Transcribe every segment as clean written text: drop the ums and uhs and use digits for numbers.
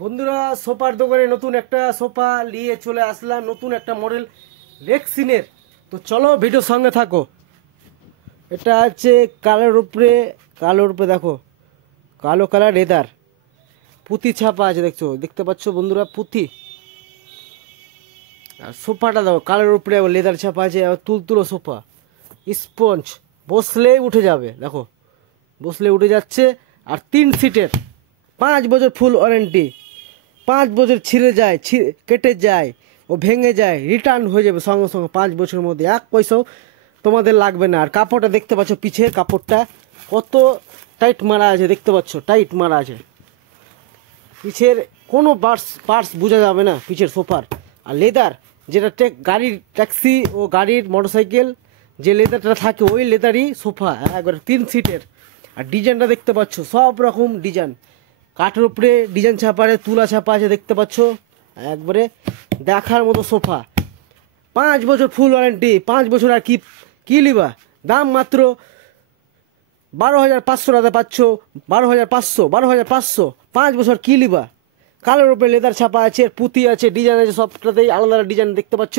বন্ধুরা, সোফার দোকানে নতুন একটা সোফা নিয়ে চলে আসলাম, নতুন একটা মডেল রেক্সিনের। তো চলো ভিডিওর সঙ্গে থাকো। এটা আছে কালোর উপরে দেখো, কালো কালার লেদার, পুঁতি ছাপা আছে, দেখতে পাচ্ছ বন্ধুরা, পুঁতি। আর সোফাটা দেখো কালোর উপরে লেদার ছাপা আছে, তুলতুলো সোফা, স্পঞ্জ, বসলেই উঠে যাবে, দেখো বসলে উঠে যাচ্ছে। আর 3 সিটের, 5 বছর ফুল ওয়ারেন্টি। 5 বছর ছিঁড়ে যায়, কেটে যায়, ও ভেঙে যায়, রিটার্ন হয়ে যাবে সঙ্গে সঙ্গে 5 বছরের মধ্যে, 1 পয়সাও তোমাদের লাগবে না। আর কাপড়টা দেখতে পাচ্ছ, পিছের কাপড়টা কত টাইট মারা আছে, দেখতে পাচ্ছ টাইট মারা আছে। পিছের কোনো পার্টস বোঝা যাবে না পিছের সোফার। আর লেদার, যেটা গাড়ির ট্যাক্সি ও গাড়ির মোটরসাইকেল যে লেদারটা থাকে, ওই লেদারই সোফা, একবার 3 সিটের। আর ডিজাইনটা দেখতে পাচ্ছ, সব রকম ডিজাইন, কাঠের উপরে ডিজাইন ছাপা আছে, তুলা ছাপা আছে, দেখতে পাচ্ছ একবারে দেখার মতো সোফা। 5 বছর ফুল ওয়ারেন্টি, 5 বছর। আর কি লিবা, দাম মাত্র 12,500 টাকা পাচ্ছ। 12,500 5 বছর কি লিবা। কালোর উপরে লেদার ছাপা আছে, পুঁতি আছে, ডিজাইন আছে, সবটাতেই আলাদা আলাদা ডিজাইন দেখতে পাচ্ছ।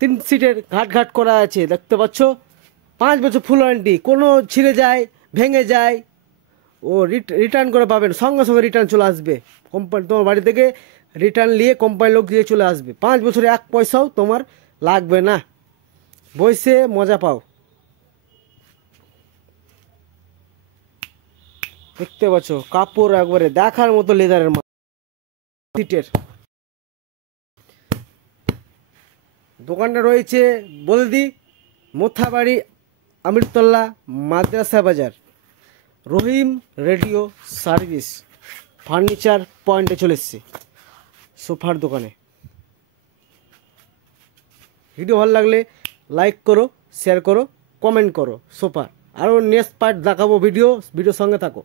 3 সিটের ঘাট করা আছে, দেখতে পাচ্ছ। 5 বছর ফুল ওয়ারেন্টি, কোনো ছিঁড়ে যায়, ভেঙে যায়, ও রিটার্ন করে পাবেন, সঙ্গে সঙ্গে রিটার্ন চলে আসবে কোম্পানি, তোমার বাড়ি থেকে রিটার্ন নিয়ে কোম্পানির লোক দিয়ে চলে আসবে। 5 বছরে 1 পয়সাও তোমার লাগবে না, বসে মজা পাও। দেখতে পাচ্ছ কাপড় একবারে দেখার মতো লেদারের সিটের। দোকানটা রয়েছে বলে দিই, মোথাবাড়ি, আমৃততলা, মাদ্রাসা বাজার, রহিম রেডিও সার্ভিস ফার্নিচার পয়েন্টে চলে এসছে সোফার দোকানে। ভিডিও ভালো লাগলে লাইক করো, শেয়ার করো, কমেন্ট করো। সোফার আরও নেক্সট পার্ট দেখাবো, ভিডিওর সঙ্গে থাকো।